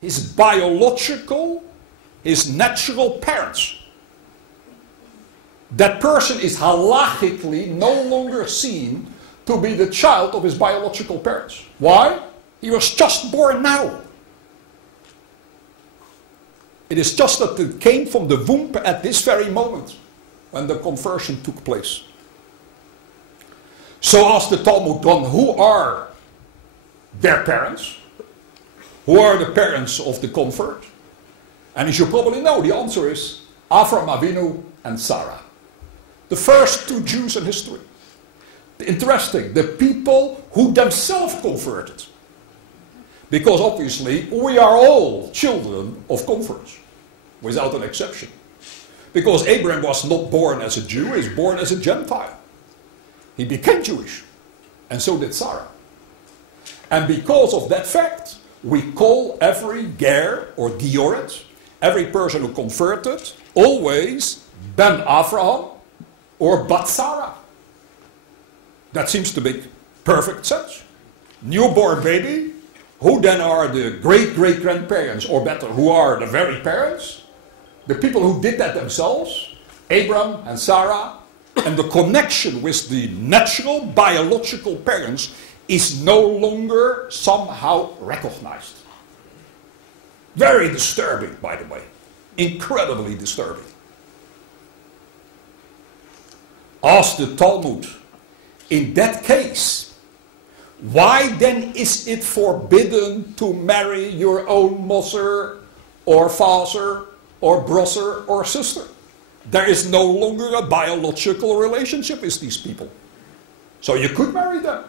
his biological, his natural parents. That person is halachically no longer seen to be the child of his biological parents. Why? He was just born now. It is just that it came from the womb at this very moment when the conversion took place. So asks the Talmud then, who are their parents? Who are the parents of the convert? And as you probably know, the answer is Avraham Avinu and Sarah. The first two Jews in history. Interesting, the people who themselves converted. Because obviously we are all children of converts, without an exception. Because Abraham was not born as a Jew, he was born as a Gentile. He became Jewish, and so did Sarah. And because of that fact, we call every ger or gioret, every person who converted, always ben Avraham or bat Sarah. That seems to make perfect sense. Newborn baby, who then are the great-great-grandparents, or better, who are the very parents? The people who did that themselves, Abraham and Sarah, and the connection with the natural, biological parents is no longer somehow recognized. Very disturbing, by the way. Incredibly disturbing. Ask the Talmud, in that case, why then is it forbidden to marry your own mother or father or brother or sister? There is no longer a biological relationship with these people. So you could marry them.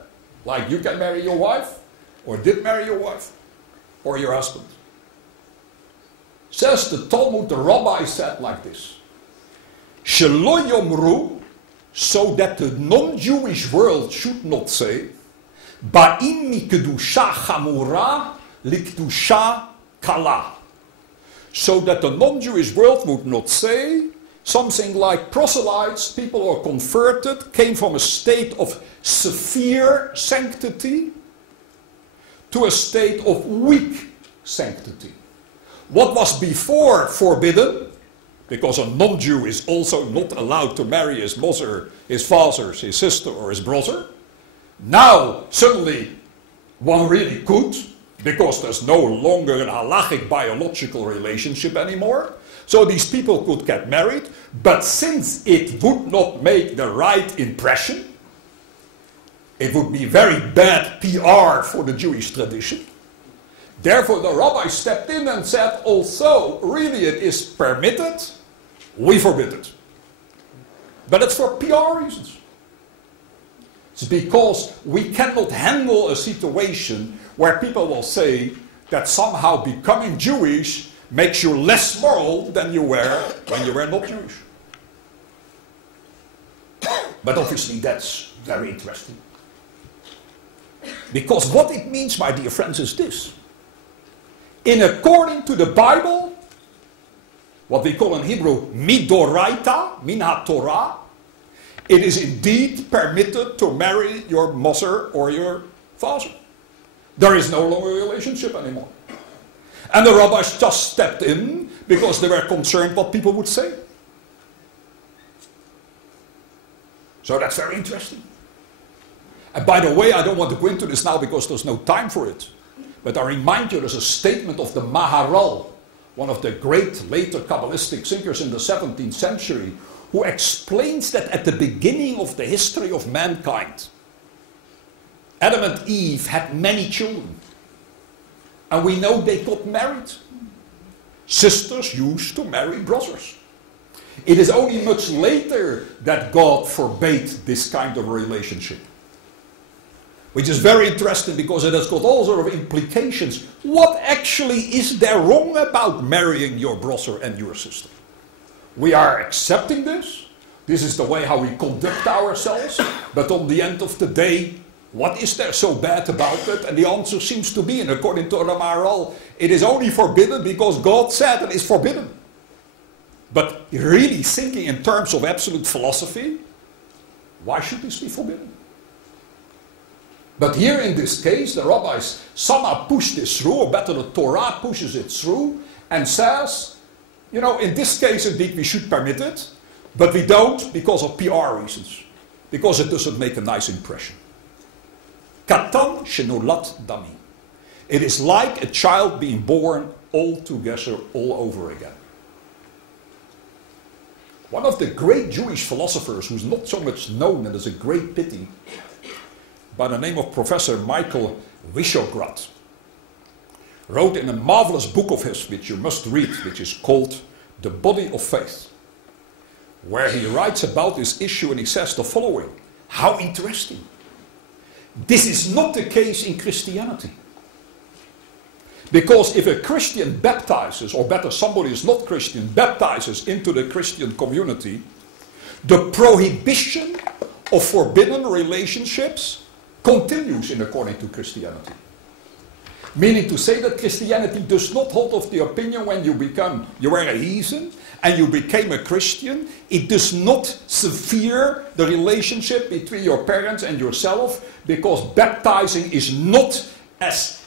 Like you can marry your wife, or did marry your wife, or your husband. Says the Talmud, the rabbi said like this. Shelo yomru, so that the non-Jewish world should not say, Ba'im mikedusha chamura likdusha kala. So that the non-Jewish world would not say something like proselytes, people who are converted, came from a state of severe sanctity to a state of weak sanctity. What was before forbidden, because a non-Jew is also not allowed to marry his mother, his father, his sister, or his brother. Now, suddenly, one really could, because there's no longer an halachic biological relationship anymore. So these people could get married, but since it would not make the right impression, it would be very bad PR for the Jewish tradition. Therefore, the rabbi stepped in and said, although really it is permitted, we forbid it. But it's for PR reasons. It's because we cannot handle a situation where people will say that somehow becoming Jewish makes you less moral than you were when you were not Jewish. But obviously that's very interesting. Because what it means, my dear friends, is this. In according to the Bible, what we call in Hebrew midoraita, min ha-Torah, it is indeed permitted to marry your mother or your father. There is no longer a relationship anymore. And the rabbis just stepped in because they were concerned what people would say. So that's very interesting. And by the way, I don't want to go into this now because there's no time for it. But I remind you, there's a statement of the Maharal, one of the great later Kabbalistic thinkers in the 17th century, who explains that at the beginning of the history of mankind, Adam and Eve had many children. And we know they got married. Sisters used to marry brothers. It is only much later that God forbade this kind of relationship. Which is very interesting because it has got all sort of implications. What actually is there wrong about marrying your brother and your sister? We are accepting this. This is the way how we conduct ourselves. But on the end of the day, what is there so bad about it? And the answer seems to be, and according to Ramaral, it is only forbidden because God said it is forbidden. But really thinking in terms of absolute philosophy, why should this be forbidden? But here in this case, the rabbis somehow push this through, or better, the Torah pushes it through, and says, you know, in this case, indeed, we should permit it, but we don't because of PR reasons, because it doesn't make a nice impression. Katan shenolat dami. It is like a child being born altogether all over again. One of the great Jewish philosophers who's not so much known, and is a great pity, by the name of Professor Michael Wyszograd, wrote in a marvelous book of his, which you must read, which is called The Body of Faith, where he writes about this issue and he says the following. How interesting. This is not the case in Christianity. Because if a Christian baptizes, or better, somebody is not Christian, baptizes into the Christian community, the prohibition of forbidden relationships continues in according to Christianity. Meaning to say that Christianity does not hold of the opinion when you were a heathen and you became a Christian, it does not sever the relationship between your parents and yourself, because baptizing is not as,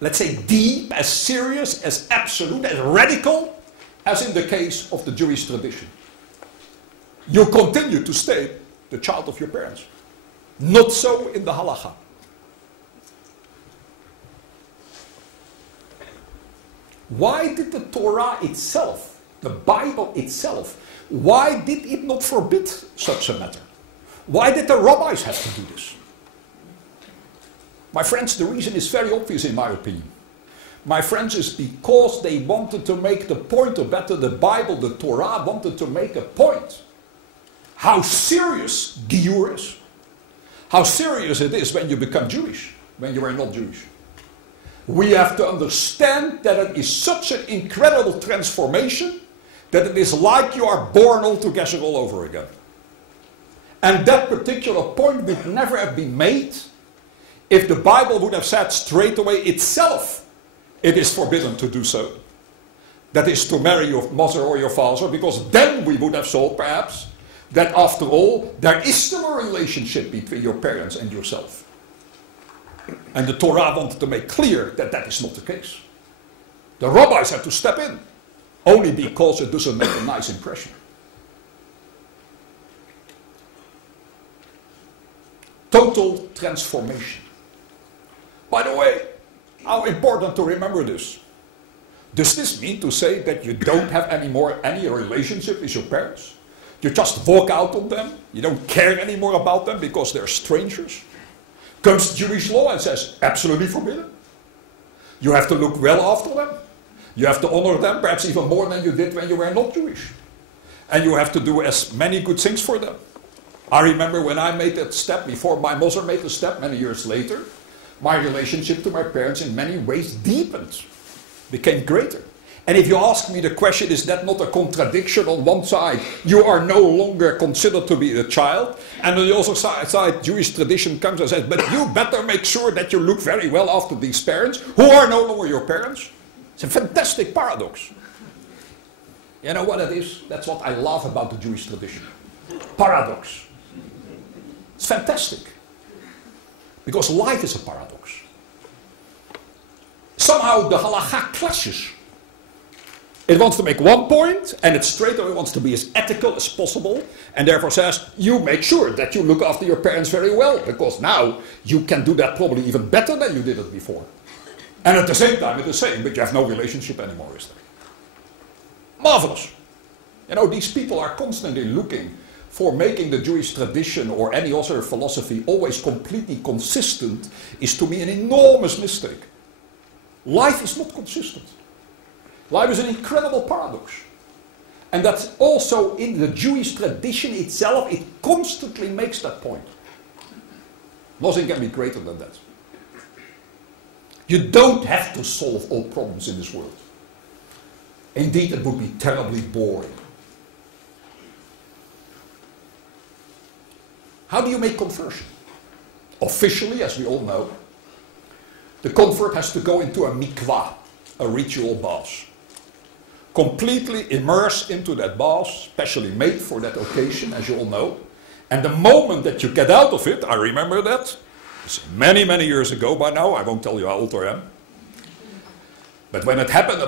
let's say, deep, as serious, as absolute, as radical as in the case of the Jewish tradition. You continue to stay the child of your parents. Not so in the halacha. Why did the Torah itself, the Bible itself, why did it not forbid such a matter? Why did the rabbis have to do this? My friends, the reason is very obvious in my opinion. My friends, is because they wanted to make the point, or better, the Bible, the Torah wanted to make a point. How serious Giyur is. How serious it is when you become Jewish, when you are not Jewish. We have to understand that it is such an incredible transformation that it is like you are born altogether all over again. And that particular point would never have been made if the Bible would have said straight away itself, it is forbidden to do so. That is to marry your mother or your father, because then we would have thought perhaps that after all, there is still a relationship between your parents and yourself. And the Torah wanted to make clear that that is not the case. The rabbis had to step in, only because it doesn't make a nice impression. Total transformation. By the way, how important to remember this. Does this mean to say that you don't have anymore any relationship with your parents? You just walk out on them? You don't care anymore about them because they're strangers? Comes Jewish law and says, absolutely forbidden. You have to look well after them. You have to honor them, perhaps even more than you did when you were not Jewish. And you have to do as many good things for them. I remember when I made that step, before my mother made the step many years later, my relationship to my parents in many ways deepened, became greater. And if you ask me the question, is that not a contradiction? On one side, you are no longer considered to be a child, and on the other side, Jewish tradition comes and says, but you better make sure that you look very well after these parents, who are no longer your parents. It's a fantastic paradox. You know what it is? That's what I love about the Jewish tradition. Paradox. It's fantastic. Because life is a paradox. Somehow the halakha clashes. It wants to make one point, and it straight away wants to be as ethical as possible, and therefore says, you make sure that you look after your parents very well, because now you can do that probably even better than you did it before. And at the same time, it's the same, but you have no relationship anymore, is there? Marvelous. You know, these people are constantly looking for making the Jewish tradition or any other philosophy always completely consistent, is to me an enormous mistake. Life is not consistent. Life is an incredible paradox. And that's also in the Jewish tradition itself, it constantly makes that point. Nothing can be greater than that. You don't have to solve all problems in this world. Indeed, it would be terribly boring. How do you make conversion? Officially, as we all know, the convert has to go into a mikvah, a ritual bath. Completely immersed into that bath, specially made for that occasion, as you all know. And the moment that you get out of it, I remember that, It's many, many years ago by now. I won't tell you how old I am. But when it happened,